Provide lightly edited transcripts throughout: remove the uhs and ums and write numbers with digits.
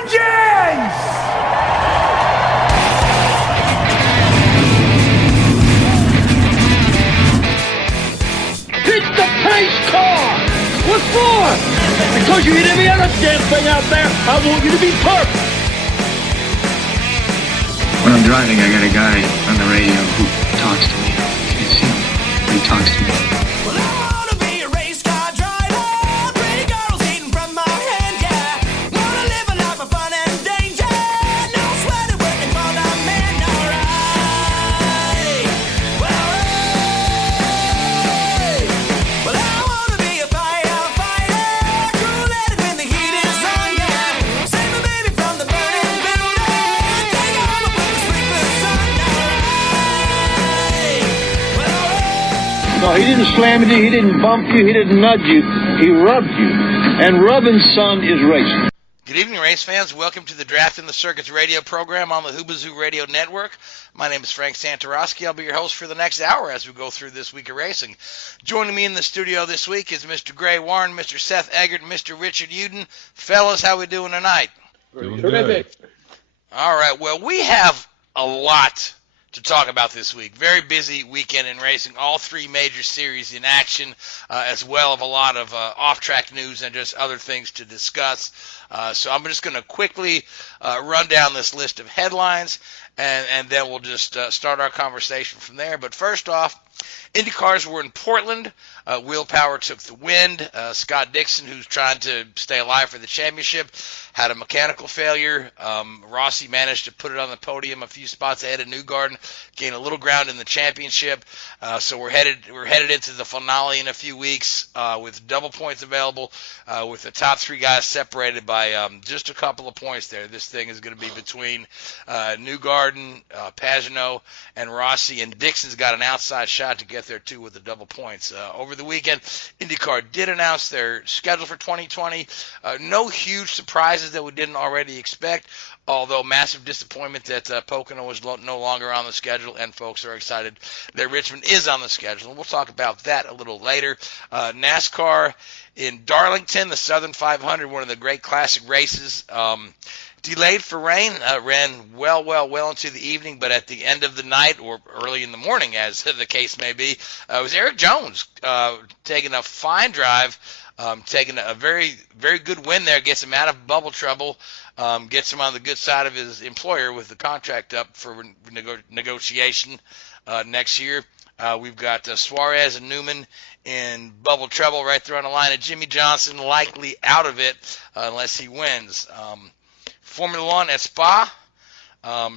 Vengeance! Hit the pace car! What for? Because you hit every other damn thing out there. I want you to be perfect. When I'm driving, I got a guy on the radio who talks to me. You see him, but he talks to me. Well, I wanna be a race car driver. Pretty girls eating from my hand, yeah. Wanna live a life of fun and danger. No sweating working for the man, alright. Well, I wanna be a firefighter. Cool-headed when the heat is on, yeah. Save a baby from the burning building. Take all the blue sleepless sun, alright. No, he didn't slam you, he didn't bump you, he didn't nudge you, he rubbed you. And rubbing, son, is racing. Good evening, race fans. Welcome to the Draft in the Circuits radio program on the Hoobazoo Radio Network. My name is Frank Santoroski. I'll be your host for the next hour as we go through this week of racing. Joining me in the studio this week is Mr. Gray Warren, Mr. Seth Eggert, and Mr. Richard Youden. Fellas, how we doing tonight? Doing Terrific. All right, well, we have a lot to talk about this week. Very busy weekend in racing. All three major series in action, as well as a lot of off-track news and just other things to discuss. So I'm just going to quickly run down this list of headlines, and then we'll just start our conversation from there. But first off, Indycars were in Portland. Willpower took the wind. Scott Dixon, who's trying to stay alive for the championship, had a mechanical failure. Rossi managed to put it on the podium a few spots ahead of Newgarden, gain a little ground in the championship. So we're headed into the finale in a few weeks with double points available, with the top three guys separated by just a couple of points there. This thing is going to be between Newgarden, Pagenaud, and Rossi, and Dixon's got an outside shot to get there too with the double points. Over the weekend, IndyCar did announce their schedule for 2020. No huge surprises that we didn't already expect, although massive disappointment that Pocono was no longer on the schedule, and folks are excited that Richmond is on the schedule. And we'll talk about that a little later. NASCAR in Darlington, the Southern 500, one of the great classic races. Delayed for rain, ran well into the evening, but at the end of the night or early in the morning, as the case may be, it was Erik Jones taking a fine drive, taking a very, very good win there, gets him out of bubble trouble, gets him on the good side of his employer with the contract up for negotiation next year. We've got Suarez and Newman in bubble trouble right there on the line, and Jimmy Johnson likely out of it unless he wins. Formula One at Spa,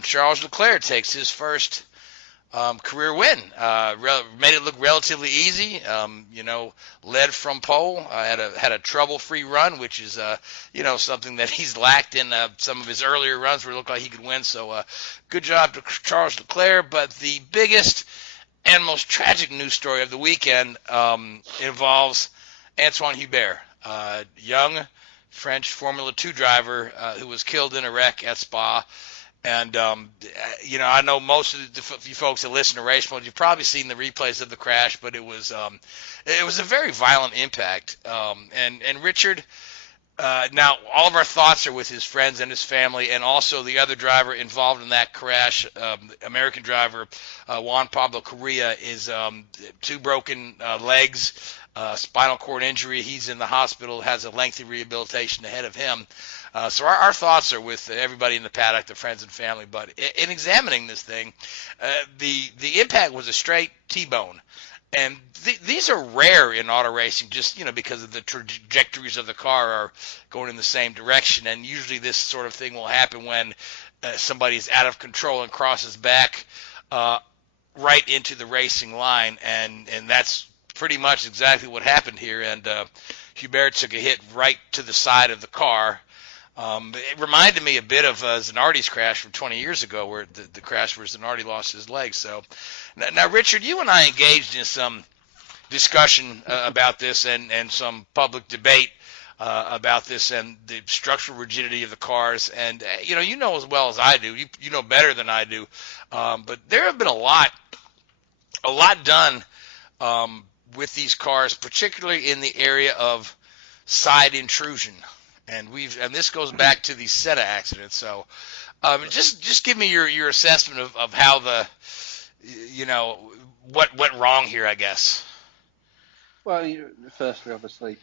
Charles Leclerc takes his first career win. Made it look relatively easy. Led from pole. Had a trouble-free run, which is something that he's lacked in some of his earlier runs where it looked like he could win. So good job to Charles Leclerc. But the biggest and most tragic news story of the weekend involves Anthoine Hubert, young French Formula 2 driver who was killed in a wreck at Spa. And, I know most of you folks that listen to Race Mode, you've probably seen the replays of the crash, but it was a very violent impact. And Richard, now all of our thoughts are with his friends and his family, and also the other driver involved in that crash, American driver Juan Pablo Correa, is two broken legs, spinal cord injury. He's in the hospital, has a lengthy rehabilitation ahead of him. So our thoughts are with everybody in the paddock, the friends and family. But in examining this thing, the impact was a straight T-bone. And these are rare in auto racing just, because of the trajectories of the car are going in the same direction. And usually this sort of thing will happen when somebody's out of control and crosses back right into the racing line. And that's pretty much exactly what happened here. And Hubert took a hit right to the side of the car. It reminded me a bit of Zanardi's crash from 20 years ago, where the crash where Zanardi lost his leg. So now, Richard, you and I engaged in some discussion about this and some public debate about this and the structural rigidity of the cars. And you know as well as I do, you know better than I do, but there have been a lot done with these cars, particularly in the area of side intrusion. And this goes back to the Senna accident. So, just give me your assessment of how what went wrong here, I guess. Well, firstly, obviously,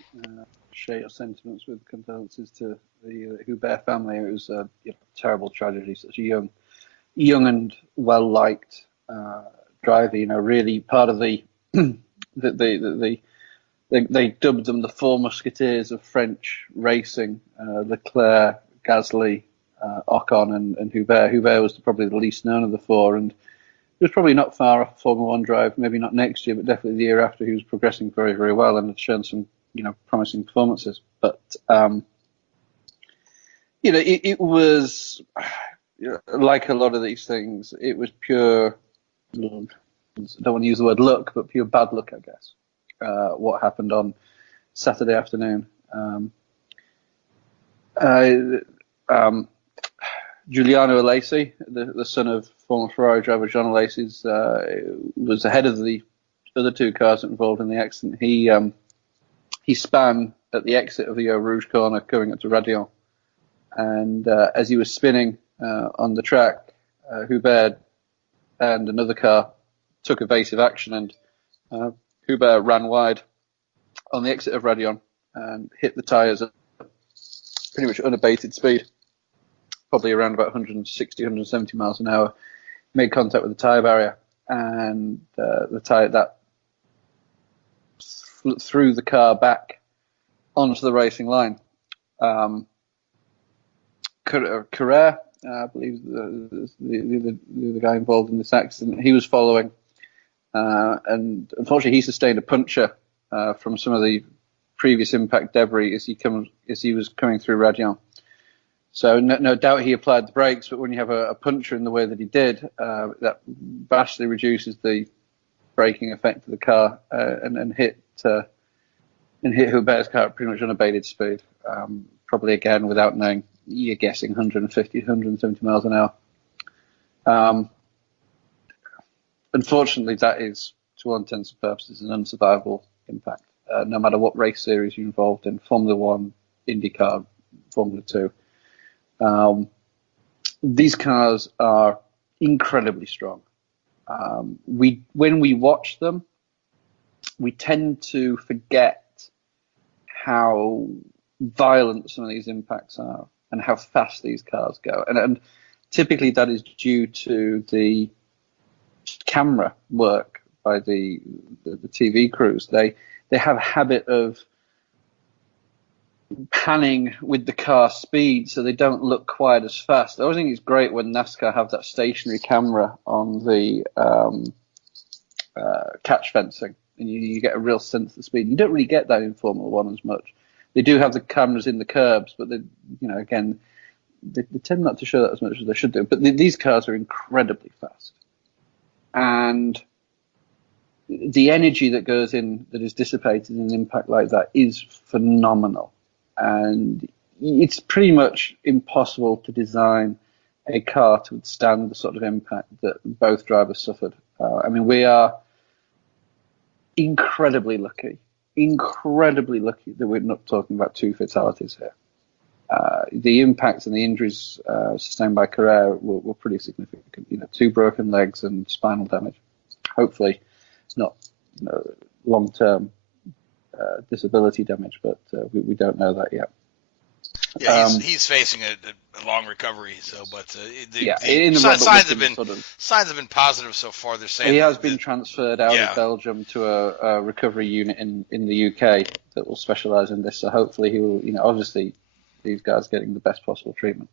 share your sentiments with condolences to the Hubert family. It was a terrible tragedy. Such a young and well-liked driver. Really part of they dubbed them the four musketeers of French racing: Leclerc, Gasly, Ocon, and Hubert. Hubert was probably the least known of the four, and he was probably not far off Formula One drive. Maybe not next year, but definitely the year after. He was progressing very, very well and had shown some, promising performances. But it was like a lot of these things. It was pure. I don't want to use the word luck, but pure bad luck, I guess. What happened on Saturday afternoon? Giuliano Alesi, the son of former Ferrari driver John Alesi, was ahead of the other two cars involved in the accident. He span at the exit of the Eau Rouge corner going up to Radion, and as he was spinning on the track, Hubert and another car took evasive action, and Hubert ran wide on the exit of Radion and hit the tyres at pretty much unabated speed, probably around about 160, 170 miles an hour, made contact with the tyre barrier, and the tyre that threw the car back onto the racing line. Carrere, I believe the guy involved in this accident, he was following, and unfortunately he sustained a puncture from some of the previous impact debris as he was coming through Radion. So no doubt he applied the brakes, but when you have a puncture in the way that he did, that vastly reduces the braking effect of the car, and hit Hubert's car at pretty much unabated speed. Probably again, without knowing, you're guessing 150, 170 miles an hour. Unfortunately, that is, to all intents and purposes, an unsurvivable impact. No matter what race series you're involved in, Formula One, Indycar, Formula 2. These cars are incredibly strong. When we watch them, we tend to forget how violent some of these impacts are and how fast these cars go. And typically that is due to the camera work by the TV crews. They have a habit of panning with the car speed so they don't look quite as fast. I always think it's great when NASCAR have that stationary camera on the catch fencing, and you get a real sense of the speed. You don't really get that in Formula One as much. They do have the cameras in the curbs, but they tend not to show that as much as they should do. But these cars are incredibly fast, and the energy that goes in, that is dissipated in an impact like that, is phenomenal. And it's pretty much impossible to design a car to withstand the sort of impact that both drivers suffered. We are incredibly lucky that we're not talking about two fatalities here. The impacts and the injuries sustained by Carrere were pretty significant. 2 broken legs and spinal damage. Hopefully not long-term disability damage, but we don't know that yet. Yeah, he's facing a long recovery. So, but signs have been positive so far. They're saying he has been transferred out of Belgium to a recovery unit in the UK that will specialise in this. So hopefully he will. Obviously these guys getting the best possible treatment.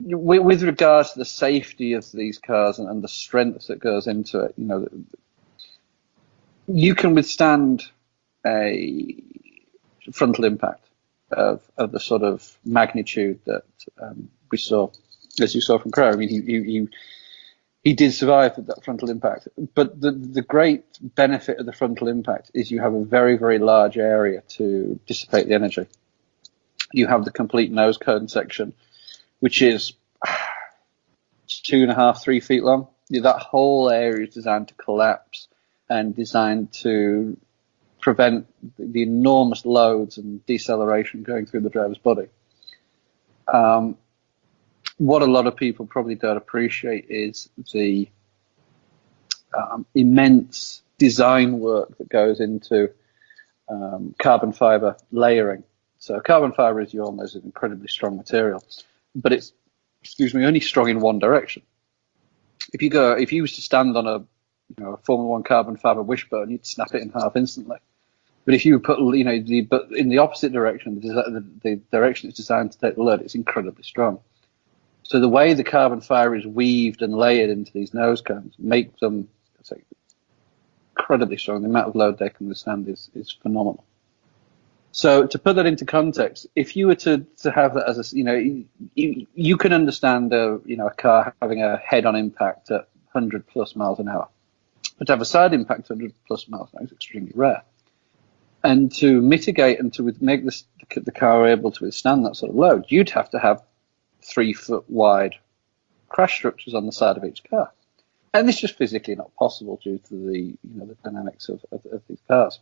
With regards to the safety of these cars and the strength that goes into it, you can withstand a frontal impact of the sort of magnitude that we saw, as you saw from Crow. He did survive that frontal impact, but the great benefit of the frontal impact is you have a very, very large area to dissipate the energy. You have the complete nose cone section, which is 2.5, 3 feet long. That whole area is designed to collapse and designed to prevent the enormous loads and deceleration going through the driver's body. What a lot of people probably don't appreciate is the immense design work that goes into carbon fiber layering. So carbon fiber, as you all know, is an incredibly strong material, but it's, only strong in one direction. If you was to stand on a Formula One carbon fiber wishbone, you'd snap it in half instantly. But if you put, but in the opposite direction, the direction it's designed to take the load, it's incredibly strong. So the way the carbon fiber is weaved and layered into these nose cones make them incredibly strong. The amount of load they can withstand is phenomenal. So to put that into context, if you were to have that as you can understand a car having a head-on impact at 100 plus miles an hour, but to have a side impact at 100 plus miles an hour is extremely rare. And to mitigate and to make the car able to withstand that sort of load, you'd have to have 3 foot wide crash structures on the side of each car. And it's just physically not possible due to the dynamics of these cars.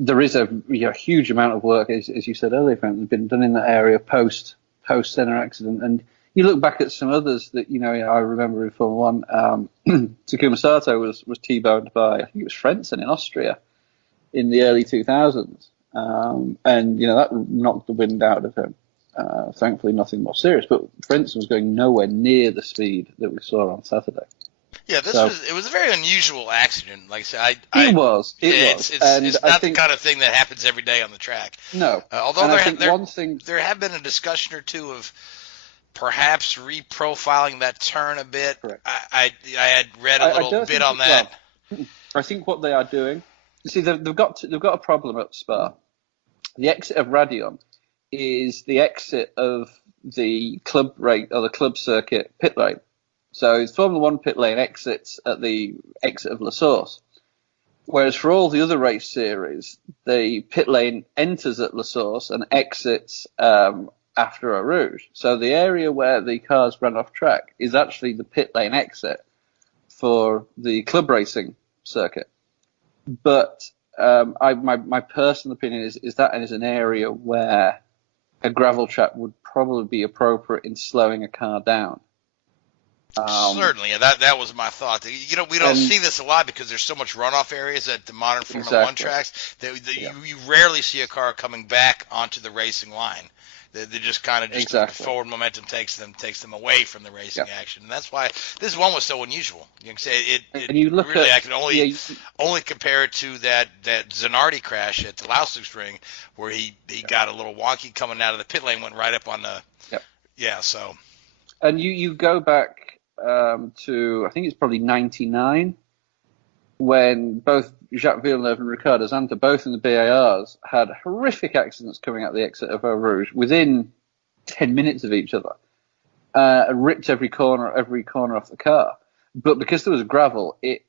There is a huge amount of work, as you said earlier, has been done in that area post center accident. And you look back at some others that I remember in Formula One. Takuma Sato was T-boned by, I think it was Frentzen in Austria in the early 2000s, and that knocked the wind out of him. Thankfully, nothing more serious, but Frentzen was going nowhere near the speed that we saw on Saturday. Yeah, it was a very unusual accident. Like I said, it was. It's not the kind of thing that happens every day on the track. No. Although there have been a discussion or two of perhaps reprofiling that turn a bit. Correct. I had read a little bit on that. Well, I think what they are doing. You see, they've got a problem at Spa. The exit of Radion is the exit of the club rate or the club circuit pit lane. So Formula One pit lane exits at the exit of La Source, whereas for all the other race series, the pit lane enters at La Source and exits after Eau Rouge. So the area where the cars ran off track is actually the pit lane exit for the club racing circuit. But my personal opinion is that is an area where a gravel track would probably be appropriate in slowing a car down. Certainly, that was my thought. We don't see this a lot because there's so much runoff areas at the modern Formula One tracks that you rarely see a car coming back onto the racing line. They just kind of forward momentum takes them away from the racing action, and that's why this one was so unusual. You can say it really, I can only compare it to that Zanardi crash at the Lausitzring where he got a little wonky coming out of the pit lane, went right up on the so. And you go back to, I think it's probably 99, when both Jacques Villeneuve and Ricardo Zanter, both in the BARs, had horrific accidents coming out the exit of Eau Rouge within 10 minutes of each other, ripped every corner off the car. But because there was gravel, it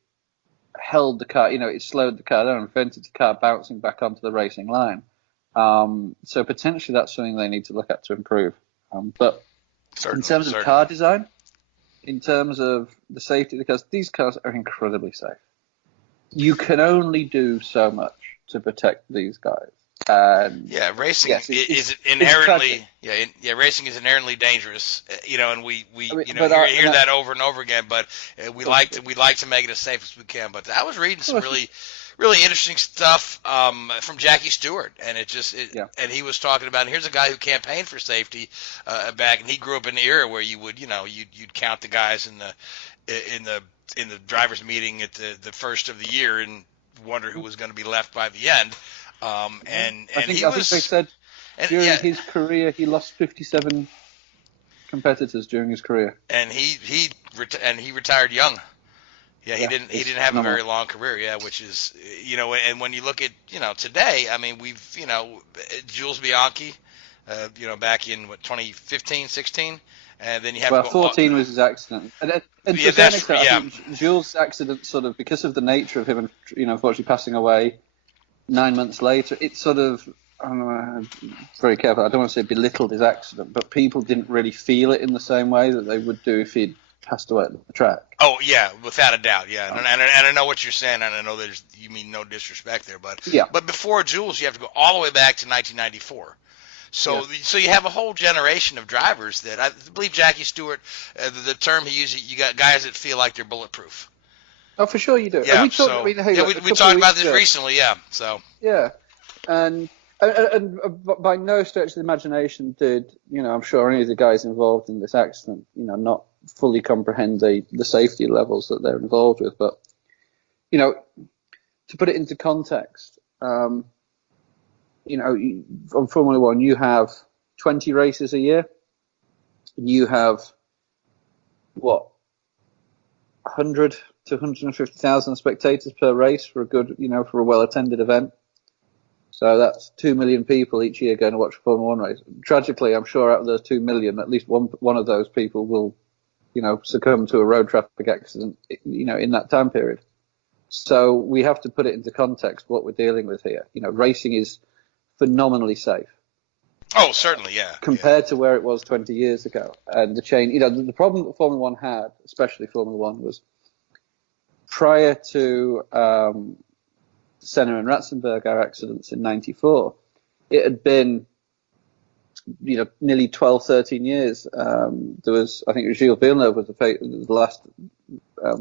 held the car, it slowed the car down and prevented the car bouncing back onto the racing line. So potentially that's something they need to look at to improve. But in terms of car design, in terms of the safety of the cars, these cars are incredibly safe. You can only do so much to protect these guys. Racing is inherently racing is inherently dangerous. And we hear that over and over again. But we like to make it as safe as we can. But I was reading some really interesting stuff from Jackie Stewart, and and he was talking about, and here's a guy who campaigned for safety back, and he grew up in the era where you would you'd count the guys in the drivers' meeting at the first of the year and wonder who was going to be left by the end. I think they said during his career he lost 57 competitors during his career, and he retired young. Yeah, he didn't have a very long career. Yeah, which is and when you look at today, I mean we've Jules Bianchi, back in 2015, 16. And then you have 14 was his accident, and to some extent, I think Jules' accident sort of, because of the nature of him, and unfortunately passing away 9 months later, it sort of, I don't know, I'm very careful. I don't want to say belittled his accident, but people didn't really feel it in the same way that they would do if he'd passed away at the track. Oh yeah, without a doubt, yeah. And I know what you're saying, and I know you mean no disrespect there, but Yeah. But before Jules, you have to go all the way back to 1994. So you have a whole generation of drivers that I believe Jackie Stewart, the term he used, you got guys that feel like they're bulletproof. Oh, for sure you do. Yeah, And we talked, we talked about this recently, yeah. So yeah, and by no stretch of the imagination did I'm sure any of the guys involved in this accident not fully comprehend the safety levels that they're involved with, but to put it into context, on Formula One you have 20 races a year, and you have 100 to 150,000 spectators per race for a good, for a well-attended event. So that's 2 million people each year going to watch a Formula One race. Tragically, I'm sure out of those 2 million, at least one of those people will, succumb to a road traffic accident, in that time period. So we have to put it into context what we're dealing with here. Racing is phenomenally safe. Oh, certainly, yeah. Compared to where it was 20 years ago. And the change, the problem that Formula One had, especially Formula One, was prior to Senna and Ratzenberger accidents in 94, it had been, nearly 12, 13 years. There was, I think it was Gilles Villeneuve was the last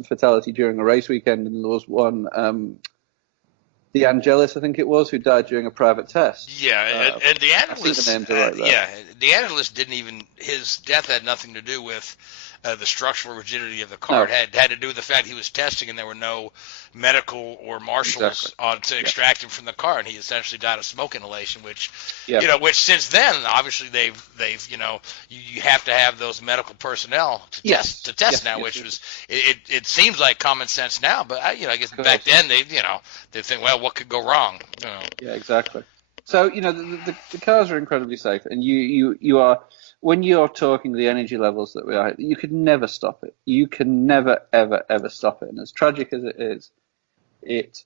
fatality during a race weekend, and there was one, De Angelis, I think it was, who died during a private test. Yeah, and De Angelis, I think the names are right there. Yeah, De Angelis his death had nothing to do with the structural rigidity of the car. No. It had to do with the fact he was testing and there were no medical or marshals on to extract him from the car, and he essentially died of smoke inhalation, which which since then obviously they've you have to have those medical personnel to test now, which was it seems like common sense now, but I guess back then they think, well, what could go wrong? Yeah, exactly. So the cars are incredibly safe, and you are, when you're talking the energy levels that we are, you could never stop it. You can never ever ever stop it. And as tragic as it is, it's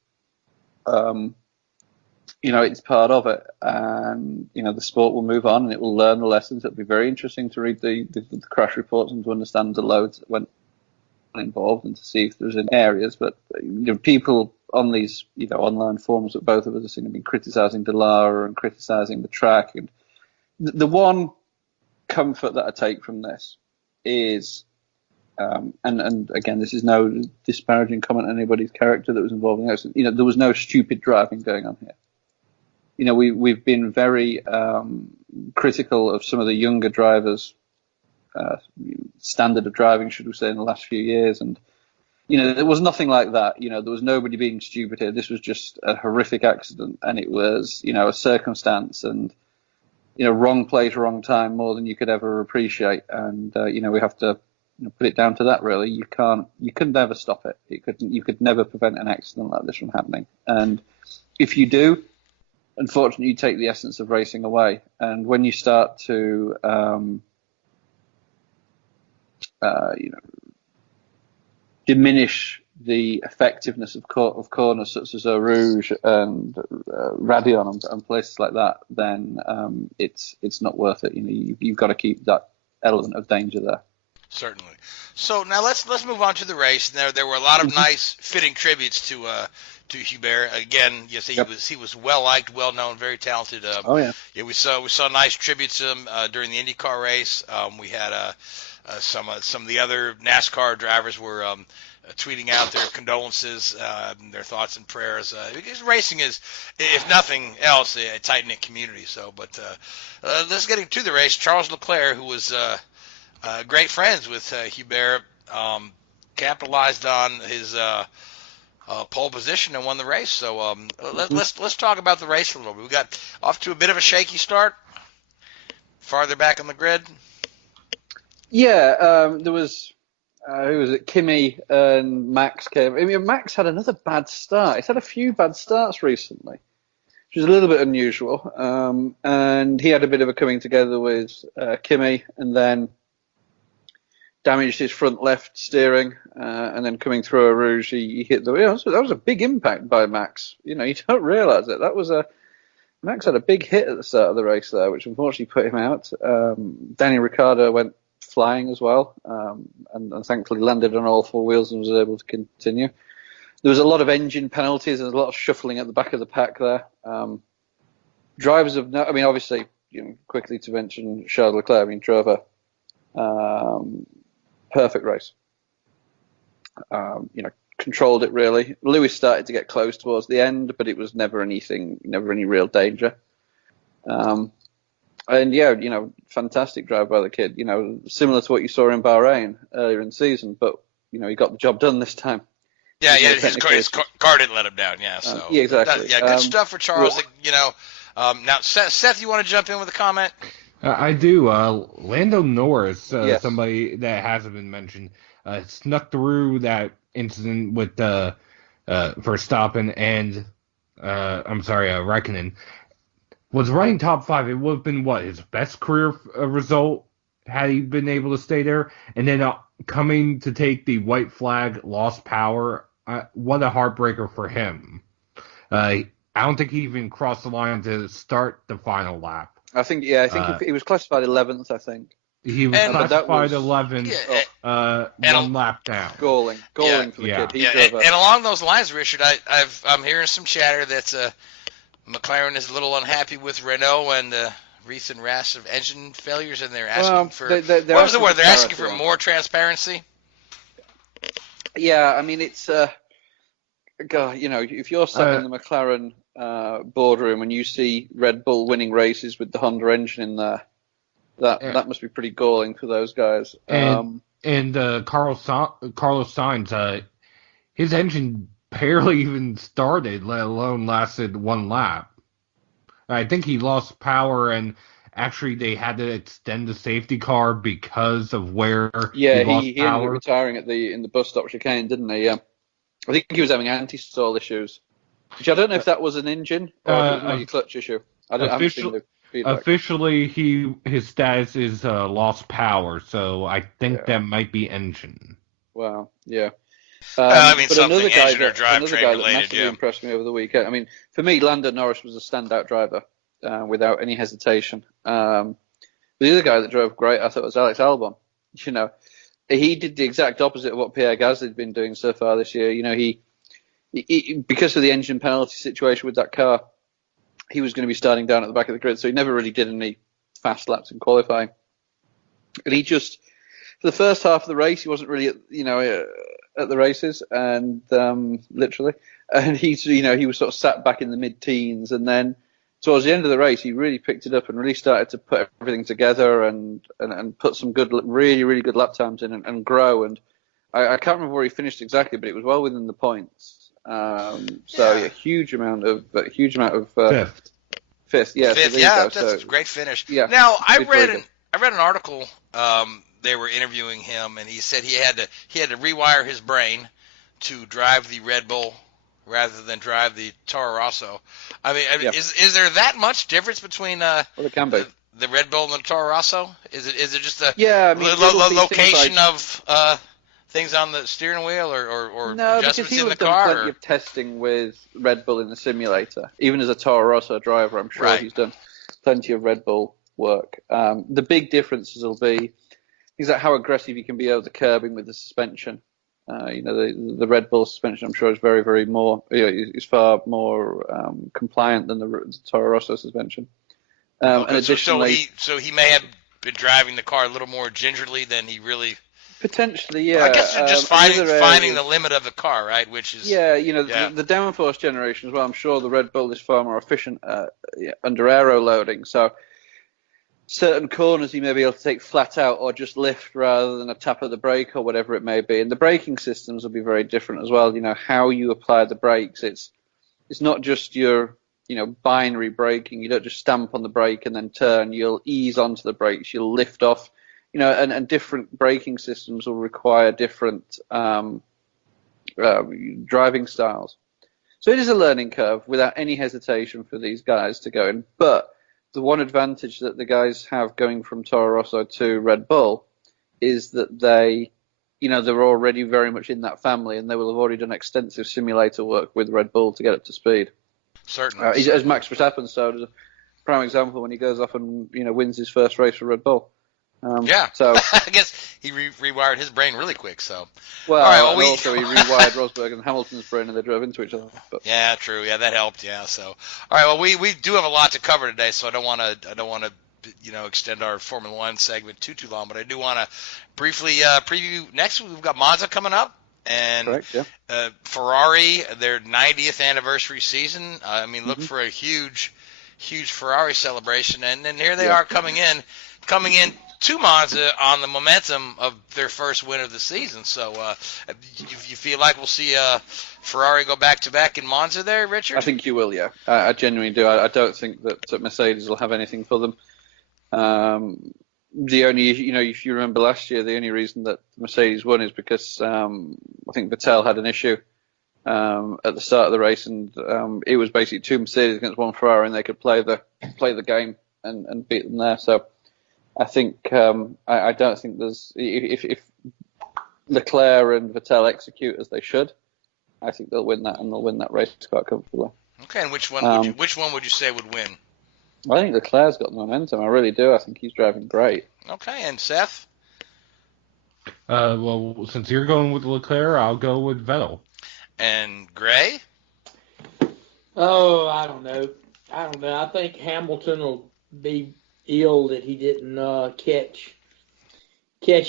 part of it, and the sport will move on and it will learn the lessons. It'll be very interesting to read the crash reports and to understand the loads that went involved and to see if there's any areas. But people on these online forums that both of us have seen have been criticising Delara and criticising the track, and the one comfort that I take from this is, and again, this is no disparaging comment on anybody's character that was involved in this. There was no stupid driving going on here. We've been very critical of some of the younger drivers' standard of driving, should we say, in the last few years, and there was nothing like that. There was nobody being stupid here. This was just a horrific accident, and it was a circumstance, and wrong place, wrong time, more than you could ever appreciate. And we have to put it down to that. Really, you could never stop it. You could never prevent an accident like this from happening. And if you do, unfortunately, you take the essence of racing away. And when you start to diminish the effectiveness of corners such as Eau Rouge and Radion and places like that, then it's not worth it. You've got to keep that element of danger there. Certainly. So now let's move on to the race. There were a lot of nice fitting tributes to Hubert. Again, yes, he was well liked, well known, very talented. We saw nice tributes to him during the IndyCar race. We had some of the other NASCAR drivers were tweeting out their condolences, their thoughts and prayers. Because racing is, if nothing else, a tight-knit community. So, but let's get into the race. Charles Leclerc, who was great friends with Hubert, capitalized on his pole position and won the race. So let's talk about the race a little bit. We got off to a bit of a shaky start, farther back on the grid. Yeah, there was. Who was it? Kimi and Max came. I mean, Max had another bad start. He's had a few bad starts recently, which is a little bit unusual. And he had a bit of a coming together with Kimi, and then damaged his front left steering. And then coming through a Rouge, he hit the wheel. So that was a big impact by Max. You don't realise it. Max had a big hit at the start of the race there, which unfortunately put him out. Daniel Ricciardo went flying as well, and thankfully landed on all four wheels and was able to continue. There was a lot of engine penalties and a lot of shuffling at the back of the pack there. Drivers have no, I mean, obviously, quickly to mention Charles Leclerc. I mean, drove a perfect race. Controlled it really. Lewis started to get close towards the end, but it was never any real danger. And yeah, fantastic drive by the kid. Similar to what you saw in Bahrain earlier in the season, but he got the job done this time. Yeah, his car didn't let him down. Yeah, so yeah, exactly. Good stuff for Charles. Now Seth, you want to jump in with a comment? I do. Lando Norris, yes. Somebody that hasn't been mentioned, snuck through that incident with Verstappen and Raikkonen. Was running top 5. It would have been his best career result had he been able to stay there. And then coming to take the white flag, lost power. What a heartbreaker for him. I don't think he even crossed the line to start the final lap. I think he was classified 11th. I think he was classified 11th. One lap down. Galling for the kid. And along those lines, Richard, I'm hearing some chatter that McLaren is a little unhappy with Renault and the recent rash of engine failures, and they're asking for what was the word? They're asking for more transparency. Yeah, I mean it's if you're sat in the McLaren boardroom and you see Red Bull winning races with the Honda engine in there, that must be pretty galling for those guys. And Carlos Sainz, his engine barely even started, let alone lasted one lap. I think he lost power, and actually they had to extend the safety car because of where he lost power. He ended up retiring in the bus stop chicane, didn't he? Yeah. I think he was having anti-stall issues. Which I don't know if that was an engine or if it was a clutch issue. I haven't seen the feedback. Officially, his status is lost power, so I think that might be engine. Wow, yeah. But another guy that massively impressed me over the weekend. I mean, for me, Lando Norris was a standout driver without any hesitation. The other guy that drove great, I thought, was Alex Albon. He did the exact opposite of what Pierre Gasly had been doing so far this year. He because of the engine penalty situation with that car, he was going to be starting down at the back of the grid, so he never really did any fast laps in qualifying. And he just, for the first half of the race, he wasn't really at the races, and literally, and he was sort of sat back in the mid-teens, and then towards the end of the race, he really picked it up and really started to put everything together and put some good, really, really good lap times in and grow. And I can't remember where he finished exactly, but it was well within the points. A huge amount of fifth. Yeah, fifth. That's a great finish. Yeah. Now I read an article. They were interviewing him, and he said he had to rewire his brain to drive the Red Bull rather than drive the Toro Rosso. I mean, is there that much difference between there can be. The Red Bull and the Toro Rosso? Is it just a location of things on the steering wheel or adjustments in the car? No, because he would have done plenty of testing with Red Bull in the simulator. Even as a Toro Rosso driver, I'm sure he's done plenty of Red Bull work. The big differences will be things like how aggressive you can be over the curbing with the suspension. The Red Bull suspension, I'm sure, is very, very more. Is far more compliant than the Toro Rosso suspension. And additionally, so he may have been driving the car a little more gingerly than he really. Potentially, yeah. I guess you're just finding the limit of the car, right? Which is the downforce generation as well. I'm sure the Red Bull is far more efficient under aero loading. So certain corners you may be able to take flat out or just lift rather than a tap of the brake or whatever it may be. And the braking systems will be very different as well. How you apply the brakes. It's not just your binary braking. You don't just stamp on the brake and then turn. You'll ease onto the brakes. You'll lift off. And different braking systems will require different driving styles. So it is a learning curve without any hesitation for these guys to go in. But the one advantage that the guys have going from Toro Rosso to Red Bull is that they're already very much in that family, and they will have already done extensive simulator work with Red Bull to get up to speed. Certainly. As Max Verstappen showed as a prime example when he goes off and wins his first race for Red Bull. Yeah. So, I guess he rewired his brain really quick. So. well, All right, well, and also he rewired Rosberg and Hamilton's brain, and they drove into each other. But Yeah, true. Yeah, that helped. Yeah. So, all right. Well, we do have a lot to cover today, so I don't want to extend our Formula One segment too long, but I do want to briefly preview next week. We've got Monza coming up, and correct, yeah. Ferrari, their 90th anniversary season. Look for a huge Ferrari celebration, and then here they are coming in to Monza on the momentum of their first win of the season. So, you feel like we'll see Ferrari go back-to-back in Monza there, Richard? I think you will, yeah. I genuinely do. I don't think that Mercedes will have anything for them. The only, if you remember last year, the only reason that Mercedes won is because I think Vettel had an issue at the start of the race, and it was basically two Mercedes against one Ferrari, and they could play the game and beat them there. So I think I don't think there's if Leclerc and Vettel execute as they should, I think they'll win that, and they'll win that race quite comfortably. Okay, and which one would you say would win? I think Leclerc's got the momentum. I really do. I think he's driving great. Okay, and Seth? Well, since you're going with Leclerc, I'll go with Vettel. And Gray? Oh, I don't know. I think Hamilton will be ill that he didn't catch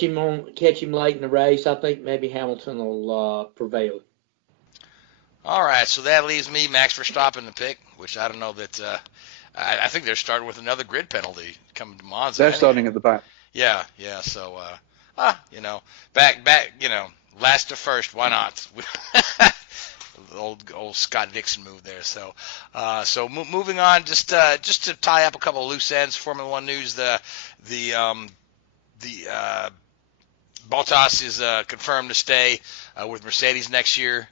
him late in the race. I think maybe Hamilton will prevail. All right, so that leaves me, Max Verstappen, to pick, which I don't know that I think they're starting with another grid penalty coming to Monza. They're starting at the back. Yeah. So, back, last to first. Why not? old Scott Dixon move there. So, moving on, just to tie up a couple of loose ends. Formula One news: the Bottas is confirmed to stay with Mercedes next year.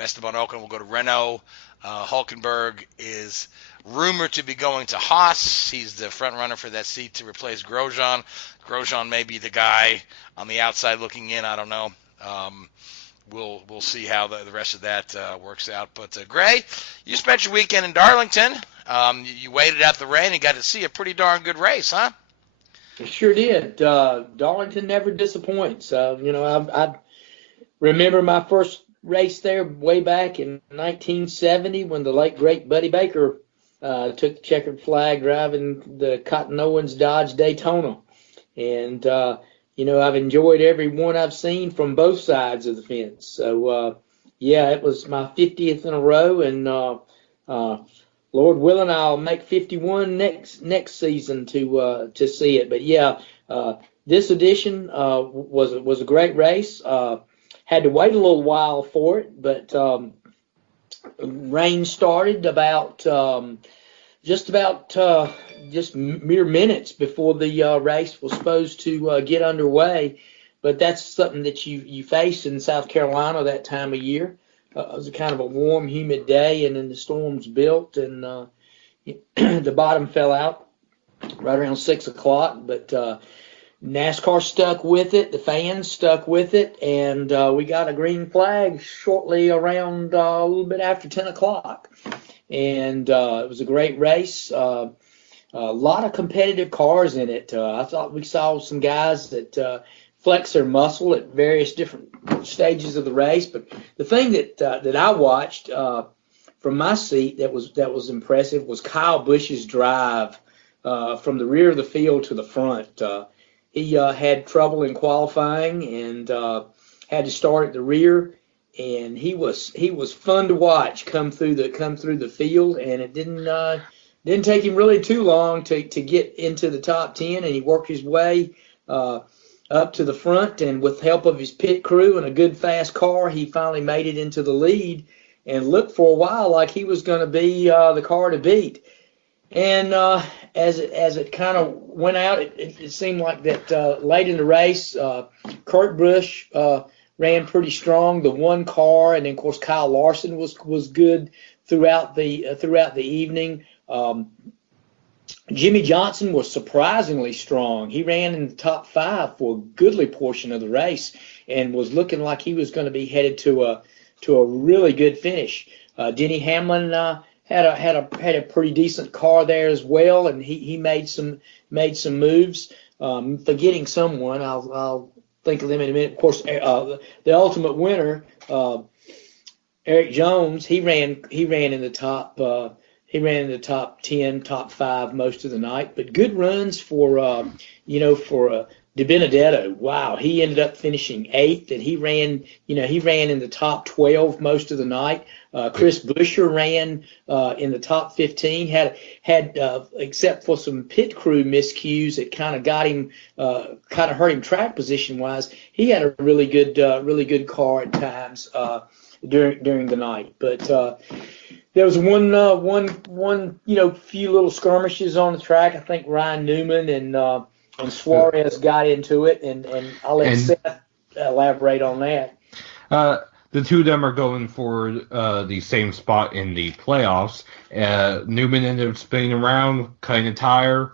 Esteban Ocon will go to Renault. Hülkenberg is rumored to be going to Haas. He's the front runner for that seat to replace Grosjean. Grosjean may be the guy on the outside looking in. I don't know. We'll see how the rest of that works out. But Gray, you spent your weekend in Darlington. You waited out the rain and got to see a pretty darn good race, huh? It sure did. Darlington never disappoints. I remember my first race there way back in 1970 when the late great Buddy Baker took the checkered flag driving the Cotton Owens Dodge Daytona. And, I've enjoyed every one I've seen from both sides of the fence. So, it was my 50th in a row, and Lord willing, I'll make 51 next season to see it. But, this edition was a great race. Had to wait a little while for it, but rain started about just mere minutes before the race was supposed to get underway. But that's something that you face in South Carolina that time of year. It was a kind of a warm, humid day, and then the storms built, and the bottom fell out right around 6 o'clock. But NASCAR stuck with it, the fans stuck with it, and we got a green flag shortly around a little bit after 10 o'clock. And it was a great race. A lot of competitive cars in it. I thought we saw some guys that flex their muscle at various different stages of the race. But the thing that I watched from my seat that was impressive was Kyle Busch's drive from the rear of the field to the front. He had trouble in qualifying and had to start at the rear, and he was fun to watch come through the field, and it didn't take him really too long to get into the top 10, and he worked his way up to the front, and with help of his pit crew and a good fast car, he finally made it into the lead and looked for a while like he was going to be the car to beat. And as it kind of went out, it seemed like that late in the race, Kurt Busch ran pretty strong, the one car, and then of course Kyle Larson was good throughout the evening. Jimmy Johnson was surprisingly strong. He ran in the top 5 for a goodly portion of the race and was looking like he was going to be headed to a really good finish. Denny Hamlin had a pretty decent car there as well, and he made some moves. Forgetting someone, I'll think of them in a minute. Of course, the ultimate winner, Eggert Jones, he ran in the top. He ran in the top 10, top 5 most of the night. But good runs for De Benedetto. Wow, he ended up finishing 8th, and he ran in the top 12 most of the night. Chris Buescher ran in the top 15. Had except for some pit crew miscues that kind of got him, kind of hurt him track position wise. He had a really good car at times during the night. But there was one few little skirmishes on the track. I think Ryan Newman and Suarez got into it, and I'll let Seth elaborate on that. The two of them are going for the same spot in the playoffs. Newman ended up spinning around, cutting a tire.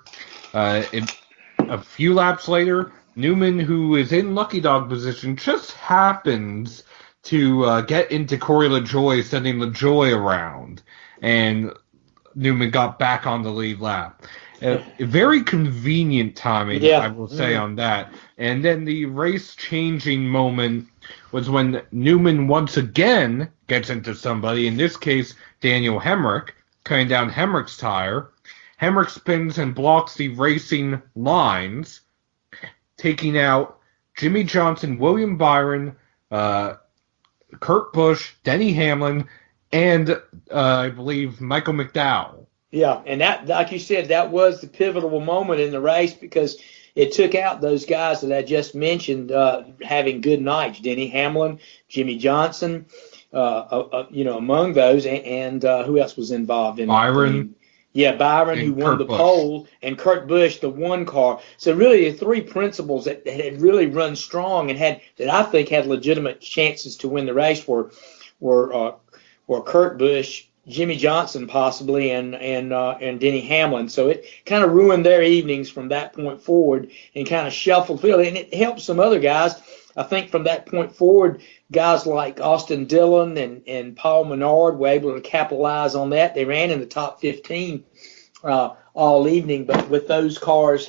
A few laps later, Newman, who is in lucky dog position, just happens to get into Corey LaJoie, sending LaJoie around, and Newman got back on the lead lap. A very convenient timing, I will say, on that. And then the race-changing moment was when Newman once again gets into somebody, in this case, Daniel Hemrick, cutting down Hemrick's tire. Hemrick spins and blocks the racing lines, taking out Jimmy Johnson, William Byron, Kurt Busch, Denny Hamlin, and I believe Michael McDowell. Yeah, and that, like you said, that was the pivotal moment in the race because it took out those guys that I just mentioned having good nights. Denny Hamlin, Jimmy Johnson, among those, and who else was involved in Byron. Byron, who won the pole, and Kurt Busch, the one car. So really, the three principals that had really run strong and that I think had legitimate chances to win the race were Kurt Busch, Jimmy Johnson possibly, and Denny Hamlin. So it kind of ruined their evenings from that point forward and kind of shuffled field. And it helped some other guys. I think from that point forward, guys like Austin Dillon and Paul Menard were able to capitalize on that. They ran in the top 15 all evening, but with those cars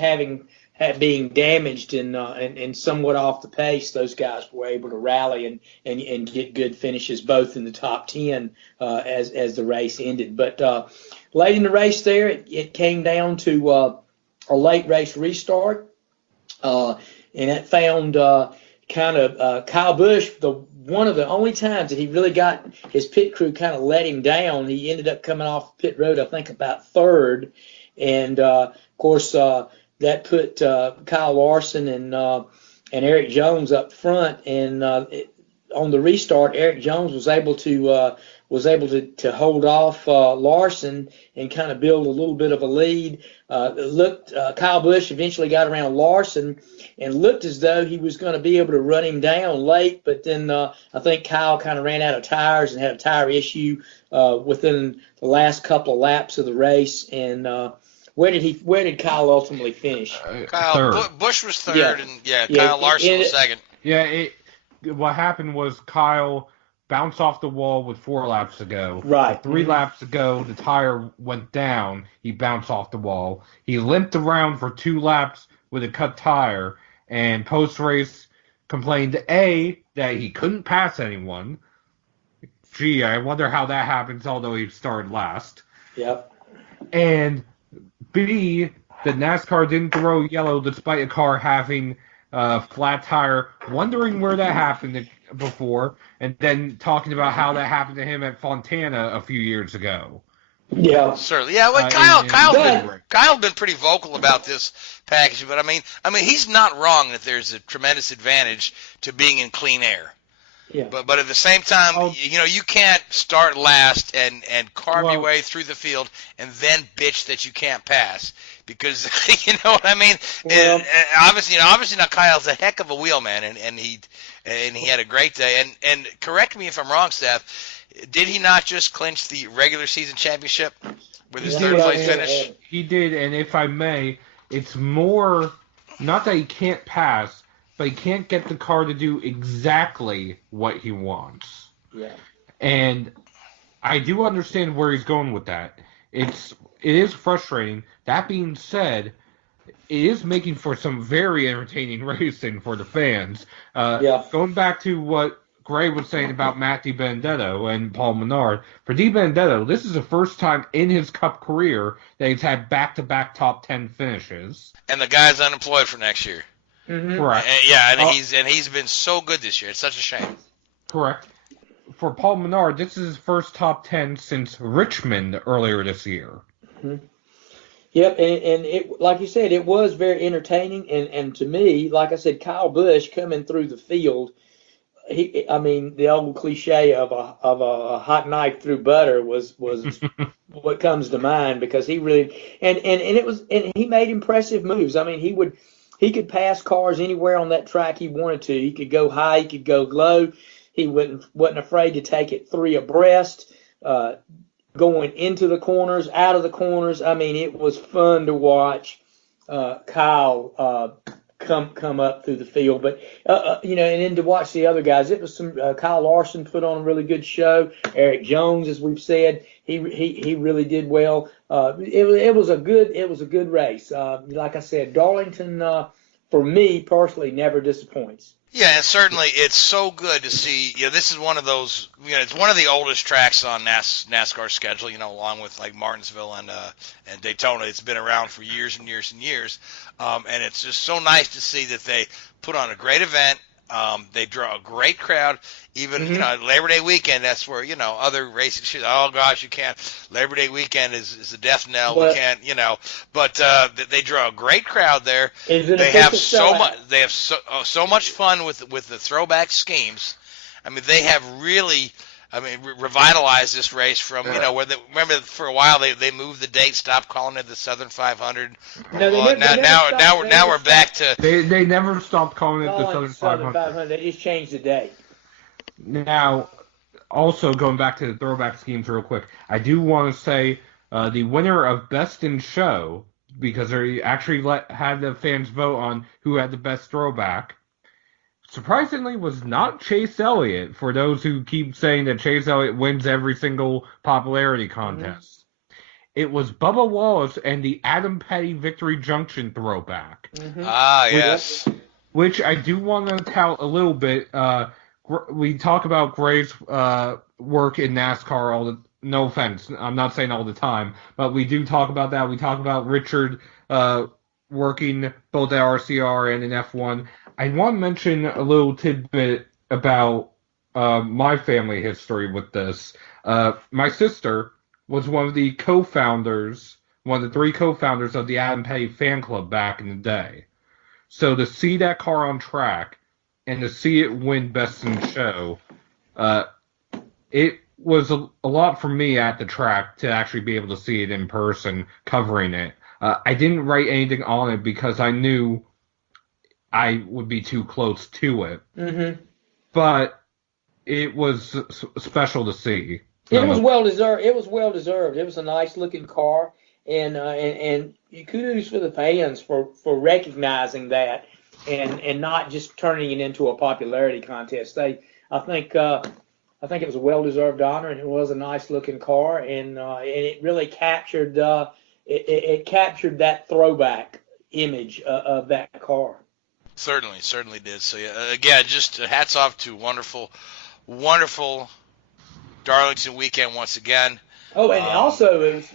being damaged and somewhat off the pace, those guys were able to rally and get good finishes both in the top 10 as the race ended. But late in the race there, it came down to a late race restart, and it found Kyle Busch, one of the only times that he really got his pit crew kind of let him down. He ended up coming off pit road, I think, about third, and of course that put Kyle Larson and Eggert Jones up front. And on the restart, Eggert Jones was able to hold off Larson and kind of build a little bit of a lead. Kyle Busch eventually got around Larson and looked as though he was going to be able to run him down late, but then I think Kyle kind of ran out of tires and had a tire issue within the last couple of laps of the race. And where did Kyle ultimately finish? Busch was third, and Kyle Larson was second. Yeah, what happened was Kyle bounced off the wall with 4 laps to go. Right. With 3 laps to go, the tire went down. He bounced off the wall. He limped around for 2 laps with a cut tire, and post-race complained, A, that he couldn't pass anyone. Gee, I wonder how that happens, although he started last. Yep. And B, that NASCAR didn't throw yellow despite a car having a flat tire, wondering where that happened before, and then talking about how that happened to him at Fontana a few years ago. Yeah, certainly. Yeah, well, Kyle's been pretty vocal about this package, but I mean, he's not wrong that there's a tremendous advantage to being in clean air. Yeah. But at the same time, you can't start last and carve your way through the field and then bitch that you can't pass, because you know what I mean. Well, and obviously now Kyle's a heck of a wheelman, and he had a great day. And correct me if I'm wrong, Seth. Did he not just clinch the regular season championship with his third place finish? He did, and if I may, it's more not that he can't pass, but he can't get the car to do exactly what he wants. Yeah. And I do understand where he's going with that. It is frustrating. That being said, it is making for some very entertaining racing for the fans. Yeah. Going back to what Gray was saying about Matt DiBenedetto and Paul Menard, for DiBenedetto, this is the first time in his Cup career that he's had back-to-back top 10 finishes. And the guy's unemployed for next year. Mm-hmm. Correct. And he's been so good this year. It's such a shame. Correct. For Paul Menard, this is his first top 10 since Richmond earlier this year. Mm-hmm. Yep, and it, like you said, it was very entertaining, and to me, like I said, Kyle Busch coming through the field, the old cliche of a hot knife through butter was what comes to mind, because he really and he made impressive moves. I mean, he could pass cars anywhere on that track he wanted to. He could go high, he could go low. He wasn't afraid to take it 3 abreast. Going into the corners, out of the corners. I mean, it was fun to watch Kyle come up through the field. But and then to watch the other guys, it was some Kyle Larson put on a really good show. Eric Jones, as we've said, he really did well. It was a good race. Like I said, Darlington for me personally never disappoints. Yeah, and certainly it's so good to see. This is one of those. It's one of the oldest tracks on NASCAR schedule. Along with like Martinsville and Daytona. It's been around for years and years and years. And it's just so nice to see that they put on a great event. They draw a great crowd. Even Labor Day weekend, that's where other racing shows. Oh gosh, you can't. Labor Day weekend is a death knell. We can't. But they draw a great crowd there. They have so much. They have so much fun with the throwback schemes. I mean, they have really. Revitalized this race from remember for a while they moved the date, stopped calling it the Southern 500. Now we're back to. They never stopped calling it the Southern 500. They just changed the date. Now, also going back to the throwback schemes real quick, I do want to say the winner of Best in Show, because they actually had the fans vote on who had the best throwback, surprisingly was not Chase Elliott, for those who keep saying that Chase Elliott wins every single popularity contest. It was Bubba Wallace and the Adam Petty Victory Junction throwback. Yes. Which I do want to tout a little bit. We talk about Gray's work in NASCAR no offense, I'm not saying all the time, but we do talk about that. We talk about Richard working both at RCR and in F1. I want to mention a little tidbit about my family history with this. My sister was one of the 3 co-founders of the Adam Petty fan club back in the day. So to see that car on track and to see it win Best in Show, it was a lot for me at the track to actually be able to see it in person, covering it. I didn't write anything on it because I knew I would be too close to it. Mm-hmm. But it was special to see. It was well deserved. It was a nice looking car, and kudos for the fans for recognizing that and not just turning it into a popularity contest. I think it was a well deserved honor, and it was a nice looking car, and it really captured it captured that throwback image of that car. Certainly did. So yeah, again, just hats off to wonderful Darlington weekend once again. Oh, and also it was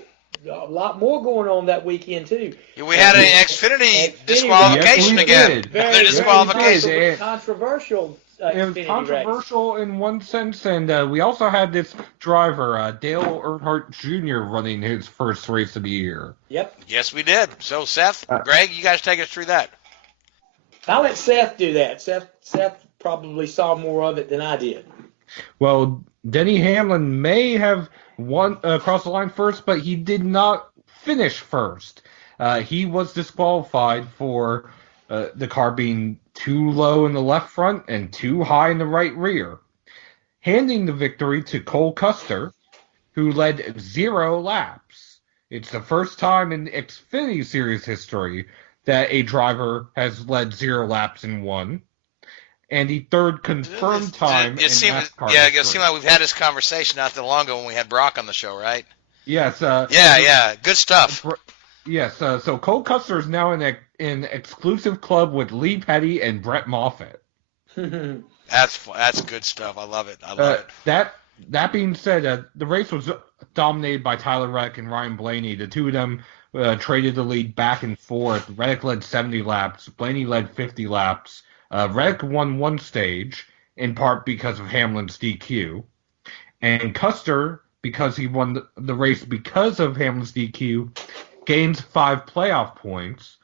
a lot more going on that weekend too. Yeah, we had an Xfinity disqualification again. Another disqualification. Very controversial. It was controversial in one sense, and we also had this driver, Dale Earnhardt Jr., running his first race of the year. Yep. Yes, we did. So, Seth, Greg, you guys take us through that. I'll let Seth do that. Seth probably saw more of it than I did. Well, Denny Hamlin may have won across the line first, but he did not finish first. He was disqualified for the car being too low in the left front and too high in the right rear, handing the victory to Cole Custer, who led 0 laps. It's the first time in Xfinity Series history that a driver has led 0 laps and won, and the third confirmed time in NASCAR Yeah, history. it seems like we've had this conversation not that long ago when we had Brock on the show, right? Yes. Yeah, good stuff. Yes, so Cole Custer is now in an exclusive club with Lee Petty and Brett Moffitt. That's good stuff. I love it. I love it. That being said, the race was dominated by Tyler Reddick and Ryan Blaney. The two of them traded the lead back and forth. Reddick led 70 laps. Blaney led 50 laps. Reddick won one stage, in part because of Hamlin's DQ. And Custer, because he won the race because of Hamlin's DQ, gains 5 playoff points,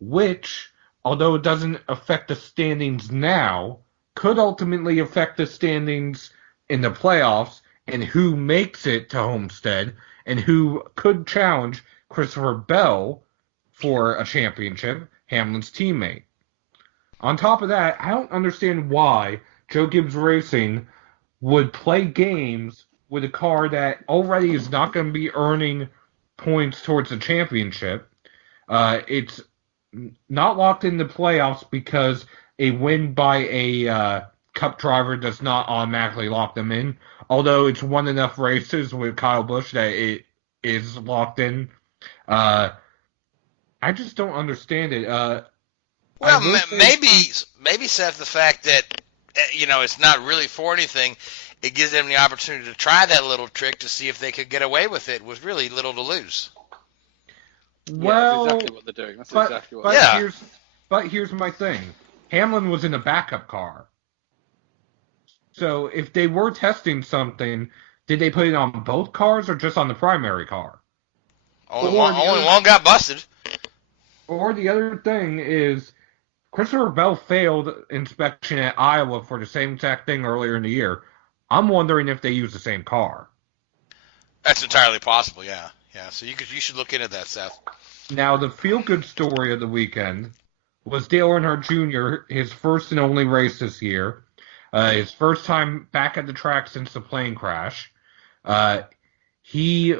which, although it doesn't affect the standings now, could ultimately affect the standings in the playoffs and who makes it to Homestead and who could challenge Christopher Bell for a championship, Hamlin's teammate. On top of that, I don't understand why Joe Gibbs Racing would play games with a car that already is not going to be earning points towards the championship. It's not locked in the playoffs because a win by a Cup driver does not automatically lock them in, although it's won enough races with Kyle Busch that it is locked in. I just don't understand it. Well, maybe Seth, the fact that it's not really for anything, it gives them the opportunity to try that little trick to see if they could get away with it with really little to lose. Well, that's exactly what they're doing. That's exactly what they're doing. But here's my thing. Hamlin was in a backup car. So if they were testing something, did they put it on both cars or just on the primary car? Only one got busted. Or the other thing is, Christopher Bell failed inspection at Iowa for the same exact thing earlier in the year. I'm wondering if they use the same car. That's entirely possible, yeah. Yeah, so you should look into that, Seth. Now, the feel-good story of the weekend was Dale Earnhardt Jr., his first and only race this year. His first time back at the track since the plane crash. He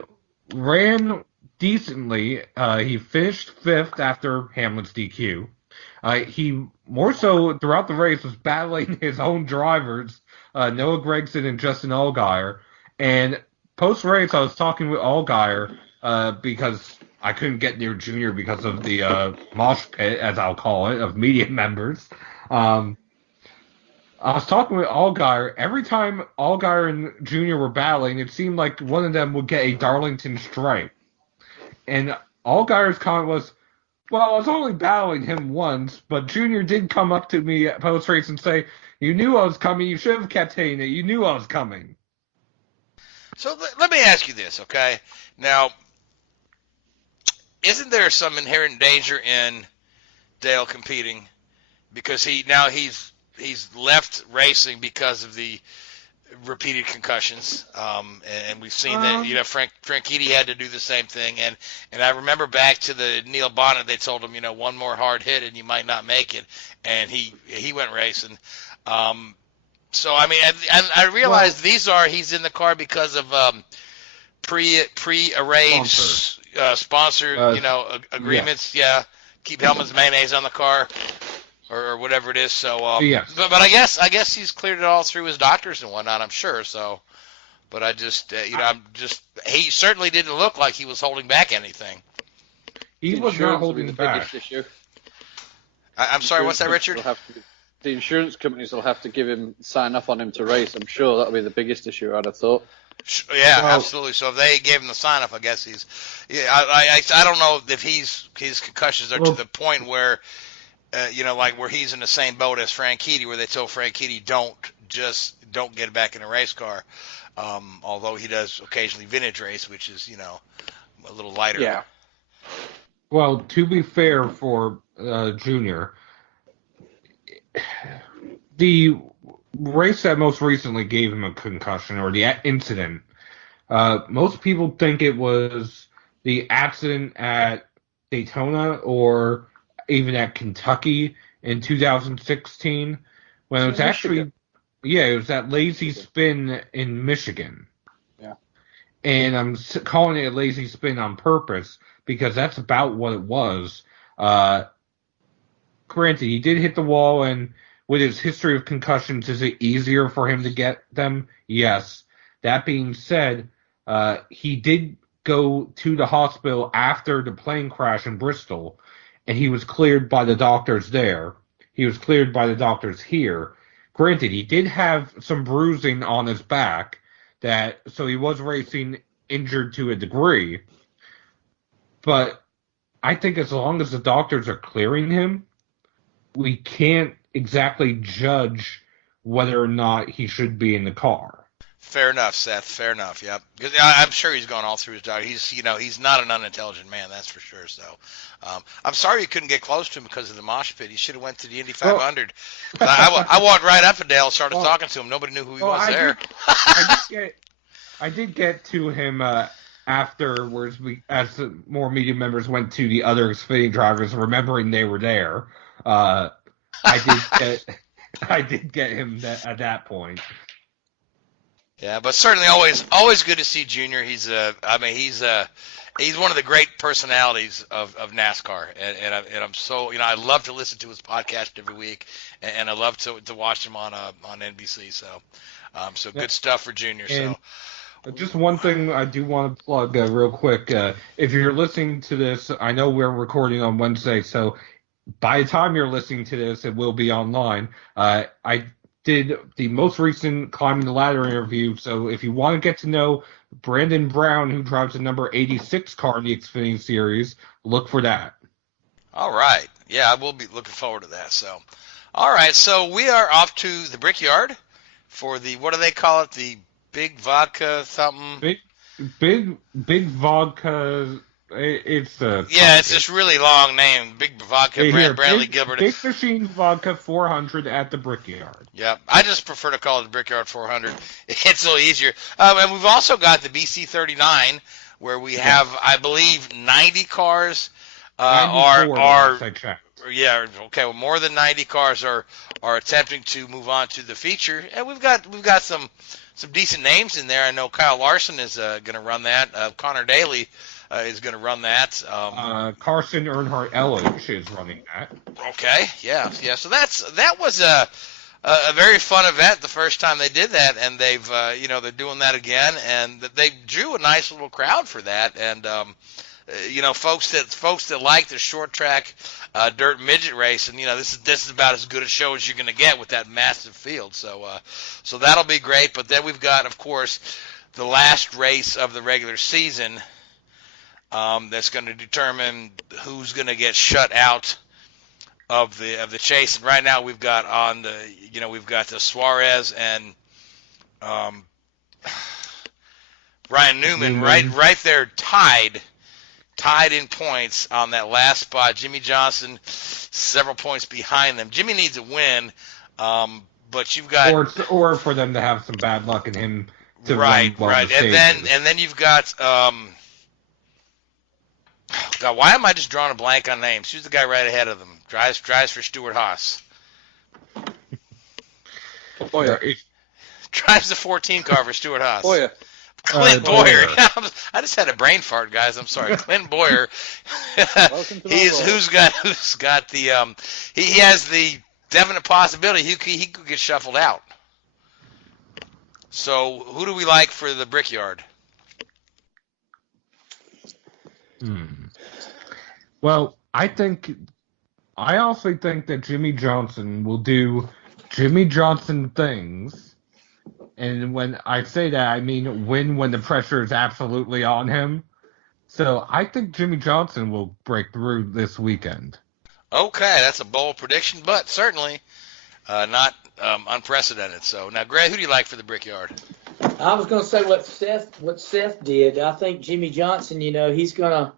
ran decently. He finished 5th after Hamlin's DQ. He, more so throughout the race, was battling his own drivers, Noah Gragson and Justin Allgaier. And post-race, I was talking with Allgaier because I couldn't get near Junior because of the mosh pit, as I'll call it, of media members. I was talking with Allgaier. Every time Allgaier and Junior were battling, it seemed like one of them would get a Darlington stripe. And Allgaier's comment was, well, I was only battling him once, but Junior did come up to me at post-race and say, you knew I was coming, you should have kept hitting it, you knew I was coming. So let me ask you this, okay? Now, isn't there some inherent danger in Dale competing? Because he's left racing because of the repeated concussions, and we've seen that Franchitti had to do the same thing, and I remember back to the Neil Bonnet, they told him, one more hard hit and you might not make it, and he went racing. So I mean, I realize he's in the car because of pre-arranged sponsor agreements. Yeah, keep Hellman's mayonnaise on the car. Or whatever it is. So, yes. But I guess he's cleared it all through his doctors and whatnot, I'm sure. So, but I just, he certainly didn't look like he was holding back anything. He was not holding back. I'm sorry, what's that, Richard? The insurance companies will have to give him, sign off on him to race. I'm sure that'll be the biggest issue, I'd have thought. Yeah, absolutely. So if they gave him the sign off, I guess he's, I don't know if his concussions are to the point where, like where he's in the same boat as Franchitti, where they told Franchitti don't get back in a race car, although he does occasionally vintage race, which is a little lighter. Yeah. Well, to be fair for Junior, the race that most recently gave him a concussion, or the incident, most people think it was the accident at Daytona or even at Kentucky in 2016, when it was actually, it was that lazy spin in Michigan. Yeah. And I'm calling it a lazy spin on purpose because that's about what it was. Granted, he did hit the wall, and with his history of concussions, is it easier for him to get them? Yes. That being said, he did go to the hospital after the plane crash in Bristol, and he was cleared by the doctors there. He was cleared by the doctors here. Granted, he did have some bruising on his back, so he was racing injured to a degree. But I think as long as the doctors are clearing him, we can't exactly judge whether or not he should be in the car. Fair enough, Seth. Fair enough. Yep. I'm sure he's gone all through his doctor. He's not an unintelligent man, that's for sure. So, I'm sorry you couldn't get close to him because of the mosh pit. He should have went to the Indy 500. I walked right up to Dale, and started talking to him. Nobody knew who he was there. I did get to him afterwards, as more media members went to the other Xfinity drivers, remembering they were there. I did get him at that point. Yeah, but certainly always good to see Junior. He's one of the great personalities of NASCAR, and I'm so I love to listen to his podcast every week, and I love to watch him on NBC. So good stuff for Junior. And just one thing I do want to plug real quick. If you're listening to this, I know we're recording on Wednesday, so by the time you're listening to this, it will be online. I did the most recent Climbing the Ladder interview, so if you want to get to know Brandon Brown, who drives the number 86 car in the Xfinity Series, look for that. All right. Yeah, I will be looking forward to that. So, all right, so we are off to the Brickyard for the, what do they call it, the Big Vodka something? Big Vodka... It's this really long name, Big Vodka, Bradley Gilbert. Big Machine Vodka 400 at the Brickyard. Yep, I just prefer to call it the Brickyard 400. It's a little easier. And we've also got the BC 39, where we have, I believe, 90 cars. More than 90 cars are attempting to move on to the feature, and we've got some decent names in there. I know Kyle Larson is going to run that. Connor Daly is going to run that. Carson Earnhardt Ellich is running that. Okay, yeah. So that was a very fun event the first time they did that, and they've they're doing that again, and they drew a nice little crowd for that, and folks that like the short track dirt midget race, and this is about as good a show as you're going to get with that massive field. So that'll be great. But then we've got, of course, the last race of the regular season. That's going to determine who's going to get shut out of the chase. And right now we've got the Suarez and Ryan Newman right there tied in points on that last spot. Jimmy Johnson several points behind them. Jimmy needs a win, but you've got or for them to have some bad luck in him to right. And then you've got God, why am I just drawing a blank on names? Who's the guy right ahead of them? Drives for Stuart Haas. Boyer. Drives the 14 car for Stuart Haas. Boyer. Clint Boyer. I just had a brain fart, guys. I'm sorry. Clint Boyer. Who's got the he has the definite possibility he could get shuffled out. So who do we like for the Brickyard? Well, I also think that Jimmy Johnson will do Jimmy Johnson things. And when I say that, I mean win when the pressure is absolutely on him. So I think Jimmy Johnson will break through this weekend. Okay, that's a bold prediction, but certainly not unprecedented. So now, Greg, who do you like for the Brickyard? I was going to say what Seth did. I think Jimmy Johnson, he's gonna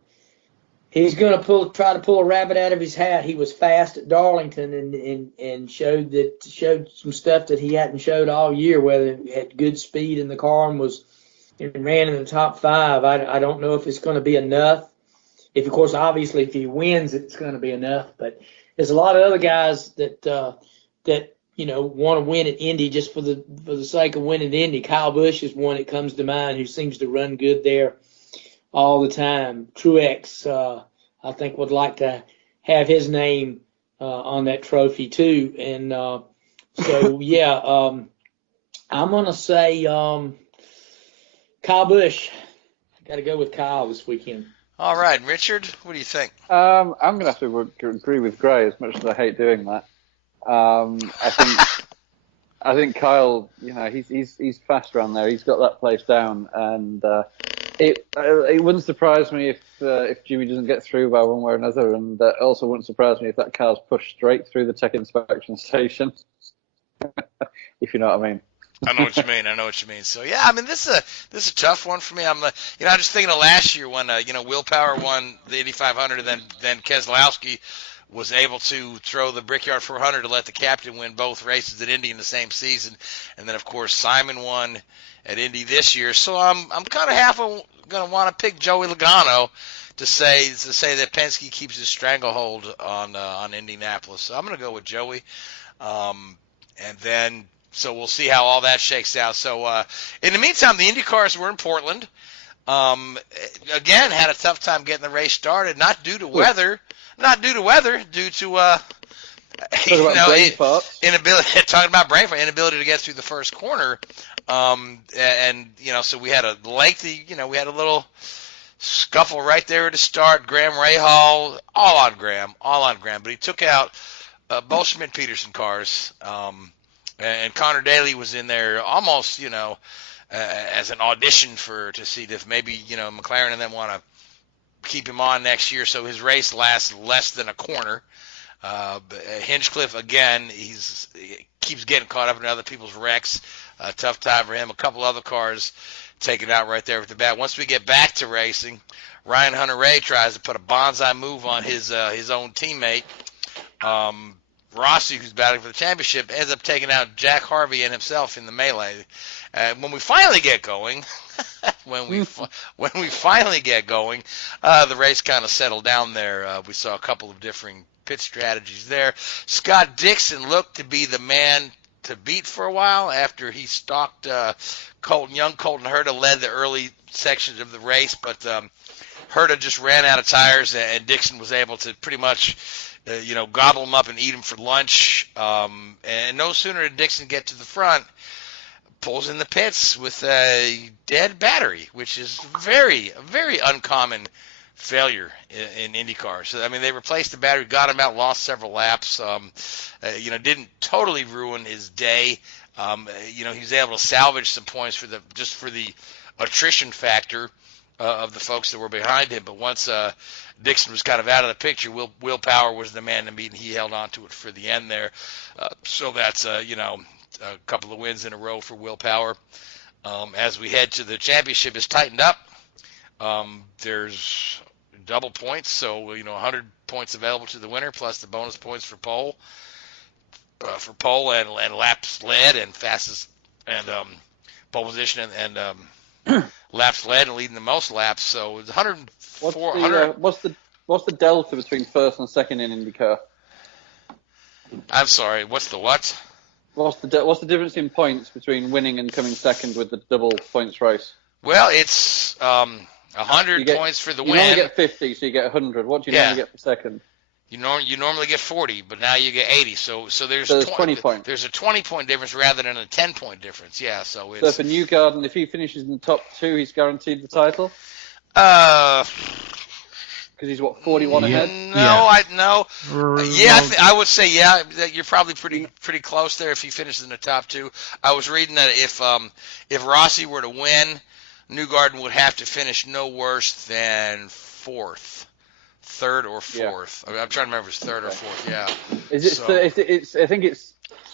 try to pull a rabbit out of his hat. He was fast at Darlington and showed some stuff that he hadn't showed all year, whether he had good speed in the car and ran in the top 5. I don't know if it's going to be enough. If he wins, it's going to be enough. But there's a lot of other guys that want to win at Indy just for the sake of winning at Indy. Kyle Busch is one that comes to mind who seems to run good there all the time. Truex, I think, would like to have his name on that trophy too. And I'm going to say Kyle Busch. Got to go with Kyle this weekend. All right, Richard, what do you think? I'm going to have to agree with Gray, as much as I hate doing that. I think Kyle, he's fast around there. He's got that place down, and it wouldn't surprise me if Jimmy doesn't get through by one way or another, and it also wouldn't surprise me if that car's pushed straight through the tech inspection station. If you know what I mean. I know what you mean. So yeah, I mean this is a tough one for me. I'm just thinking of last year when Willpower won the Indy 500, and then Keselowski was able to throw the Brickyard 400 to let the captain win both races at Indy in the same season, and then of course Simon won at Indy this year. So I'm kind of half going to want to pick Joey Logano to say that Penske keeps his stranglehold on Indianapolis. So I'm going to go with Joey, and then. So we'll see how all that shakes out. So in the meantime, the Indycars were in Portland. Again, had a tough time getting the race started, not due to weather, due to inability. Talking about brain fart, inability to get through the first corner. So we had a lengthy, we had a little scuffle right there to start. Graham Rahal, all on Graham, but he took out both Schmidt-Peterson cars. And Connor Daly was in there almost, as an audition to see if maybe, McLaren and them want to keep him on next year so his race lasts less than a corner. Hinchcliffe, again, he keeps getting caught up in other people's wrecks. Tough time for him. A couple other cars taken out right there with the bat. Once we get back to racing, Ryan Hunter-Reay tries to put a bonsai move on his own teammate. Rossi, who's battling for the championship, ends up taking out Jack Harvey and himself in the melee. When we finally get going, the race kind of settled down there. We saw a couple of differing pit strategies there. Scott Dixon looked to be the man to beat for a while after he stalked Colton Young. Colton Herta led the early sections of the race, but Herta just ran out of tires, and Dixon was able to pretty much gobble them up and eat them for lunch. And no sooner did Dixon get to the front, pulls in the pits with a dead battery, which is very, very uncommon failure in IndyCar. So, I mean, they replaced the battery, got him out, lost several laps. Didn't totally ruin his day. He was able to salvage some points for the attrition factor of the folks that were behind him. But once Dixon was kind of out of the picture, Willpower was the man to beat, and he held on to it for the end there. So that's, a couple of wins in a row for Willpower. As we head to the championship, is tightened up. There's double points, so 100 points available to the winner, plus the bonus points for pole, and laps led and fastest and pole position and laps led and leading the most laps. So it's 104. What's the delta between first and second in IndyCar? I'm sorry. What's the what? What's the difference in points between winning and coming second with the double points race? Well, it's 100 points for the win. You only get 50, so you get 100. What do you normally get for second? You normally get 40, but now you get 80. So there's 20 points. There's a 20-point difference rather than a 10-point difference. Yeah. So for Newgarden, if he finishes in the top two, he's guaranteed the title. Because he's 41 ahead. No. I would say you're probably pretty close there if he finishes in the top two. I was reading that if Rossi were to win, Newgarden would have to finish no worse than third or fourth. Yeah. I'm trying to remember if it's third or fourth. Yeah. I think it's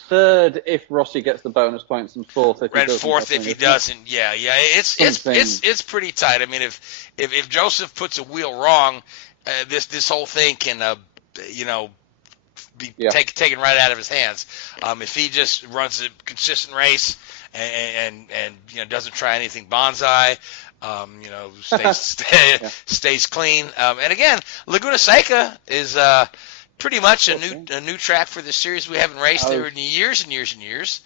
third if Rossi gets the bonus points, and fourth if he doesn't. And fourth if he doesn't. Yeah. It's pretty tight. I mean, if Joseph puts a wheel wrong, this whole thing can be taken right out of his hands. If he just runs a consistent race and doesn't try anything bonsai, stays clean. And again, Laguna Seca is pretty much a new track for this series. We haven't raced there in years and years and years.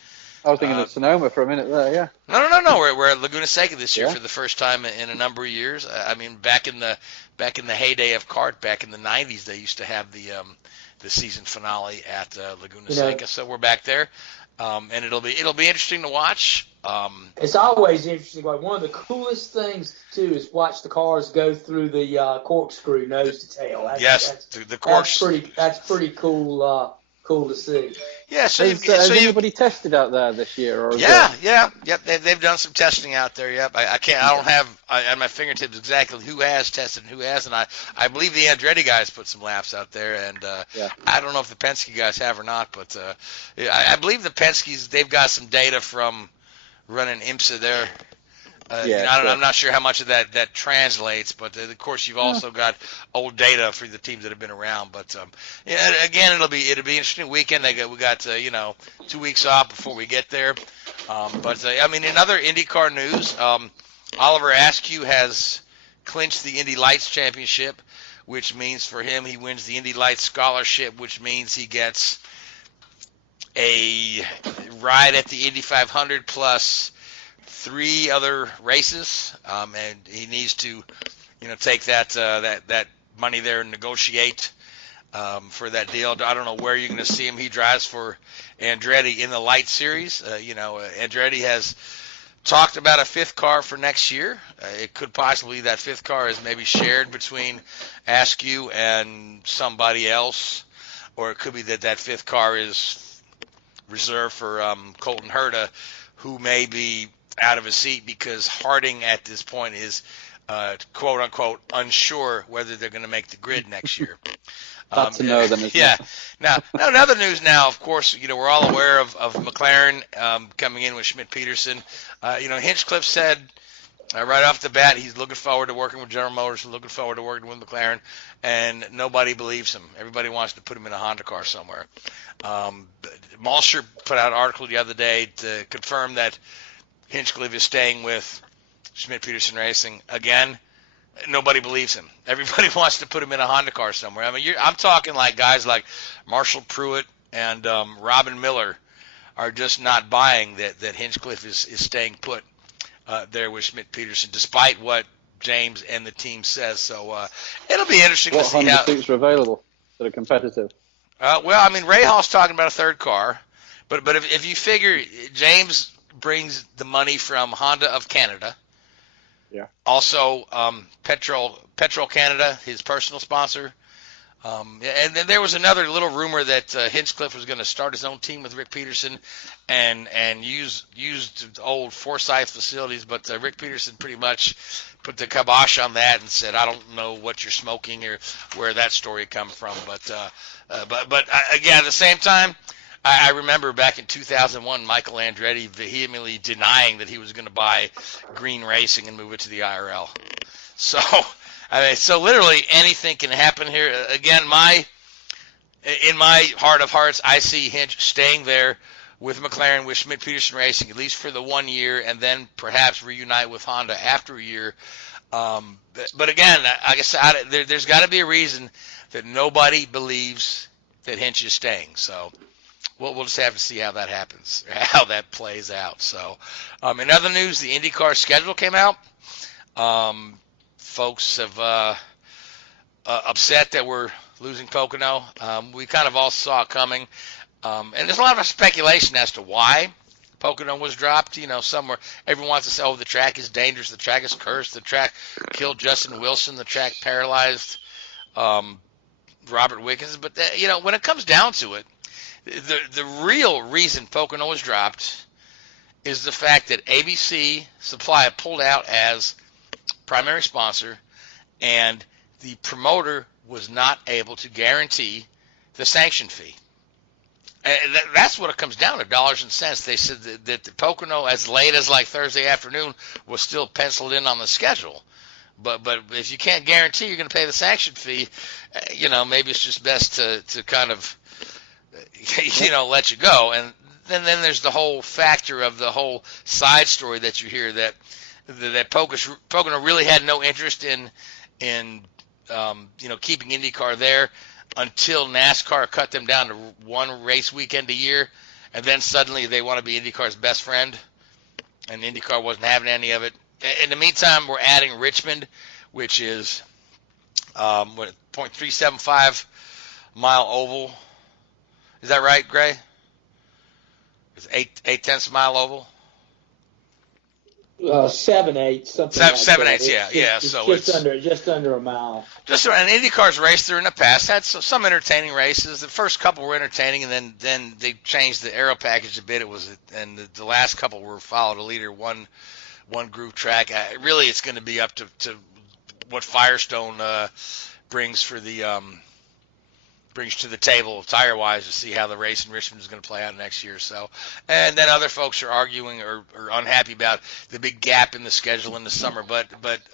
I was thinking of Sonoma for a minute there, yeah. No. We're at Laguna Seca this year for the first time in a number of years. I mean, back in the heyday of kart, back in the 90s, they used to have the season finale at Laguna Seca. So we're back there. and it'll be interesting to watch. It's always interesting. Like one of the coolest things too is watch the cars go through the corkscrew nose to tail. Yes, the course. That's pretty cool. Cool to see. Yeah. So has anybody tested out there this year? Or Yep. They've done some testing out there. Yep. I don't have at my fingertips exactly who has tested and who hasn't. I believe the Andretti guys put some laps out there, and I don't know if the Penske guys have or not, but I believe the Penske's, they've got some data from running IMSA there. I'm not sure how much of that translates, but of course you've also got old data for the teams that have been around. But again, it'll be an interesting weekend. We got 2 weeks off before we get there. But in other IndyCar news, Oliver Askew has clinched the Indy Lights Championship, which means for him he wins the Indy Lights Scholarship, which means he gets a ride at the Indy 500 plus 3 other races, and he needs to, take that money there and negotiate for that deal. I don't know where you're going to see him. He drives for Andretti in the Light Series. Andretti has talked about a 5th car for next year. It could possibly that 5th car is maybe shared between Askew and somebody else, or it could be that 5th car is reserved for Colton Herta, who may be out of his seat because Harding at this point is quote unquote unsure whether they're going to make the grid next year. That's a no then, isn't yeah. it? Now, another news now, of course, we're all aware of McLaren coming in with Schmidt-Peterson. Hinchcliffe said right off the bat he's looking forward to working with General Motors and looking forward to working with McLaren, and nobody believes him. Everybody wants to put him in a Honda car somewhere. Malsher put out an article the other day to confirm that Hinchcliffe is staying with Schmidt-Peterson Racing. Again, nobody believes him. Everybody wants to put him in a Honda car somewhere. I'm talking like guys like Marshall Pruitt and Robin Miller are just not buying that Hinchcliffe is staying put there with Schmidt-Peterson, despite what James and the team says. So it'll be interesting to see Honda how. suits are available that are competitive. Ray Hall's talking about a 3rd car, but if you figure James brings the money from Honda of Canada. Yeah. Also, Petrol Canada, his personal sponsor. And then there was another little rumor that Hinchcliffe was going to start his own team with Rick Peterson and use the old Forsyth facilities, but Rick Peterson pretty much put the kibosh on that and said, I don't know what you're smoking or where that story comes from. But again, at the same time, I remember back in 2001, Michael Andretti vehemently denying that he was going to buy Green Racing and move it to the IRL. So, so literally anything can happen here. Again, in my heart of hearts, I see Hinch staying there with McLaren, with Schmidt-Peterson Racing, at least for the 1 year, and then perhaps reunite with Honda after a year. But again, like I said, there's got to be a reason that nobody believes that Hinch is staying. So we'll just have to see how that happens, how that plays out. So, in other news, the IndyCar schedule came out. Folks have upset that we're losing Pocono. We kind of all saw it coming. And there's a lot of speculation as to why Pocono was dropped. Somewhere everyone wants to say, oh, the track is dangerous, the track is cursed, the track killed Justin Wilson, the track paralyzed Robert Wickens. But, when it comes down to it, the real reason Pocono was dropped is the fact that ABC Supply pulled out as primary sponsor, and the promoter was not able to guarantee the sanction fee. And that's what it comes down to, dollars and cents. They said that the Pocono, as late as like Thursday afternoon, was still penciled in on the schedule. But if you can't guarantee you're going to pay the sanction fee, maybe it's just best to kind of, let you go. And then there's the whole factor of the whole side story that you hear that Pocono really had no interest in keeping IndyCar there until NASCAR cut them down to one race weekend a year, and then suddenly they want to be IndyCar's best friend, and IndyCar wasn't having any of it. In the meantime, we're adding Richmond, which is 0.375 mile oval. Is that right, Gray? It's 8/10 mile oval. 7/8, something like 7/8, that. yeah. It's So just under a mile. Just an IndyCars race there in the past had some entertaining races. The first couple were entertaining, and then they changed the aero package a bit. And the last couple were followed a leader one group track. Really, it's going to be up to what Firestone brings for the brings to the table tire-wise to see how the race in Richmond is going to play out next year. So, and then other folks are arguing or unhappy about the big gap in the schedule in the summer. But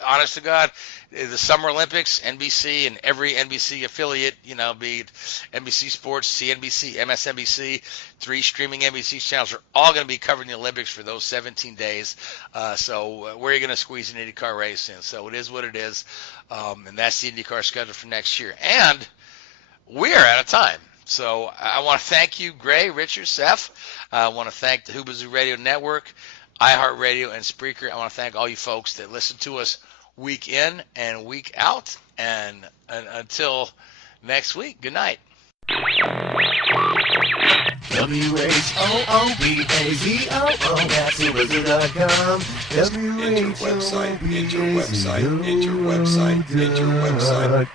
honest to God, the Summer Olympics, NBC and every NBC affiliate, be it NBC Sports, CNBC, MSNBC, 3 streaming NBC channels are all going to be covering the Olympics for those 17 days. So where are you going to squeeze an IndyCar race in? So it is what it is, and that's the IndyCar schedule for next year. And we are out of time. So I want to thank you, Gray, Richard, Seth. I want to thank the Hoobazoo Radio Network, iHeartRadio, and Spreaker. I want to thank all you folks that listen to us week in and week out. And until next week, good night. WHOOBAZOO, that's Hoobazoo.com. Enter website, enter website, enter website, enter website.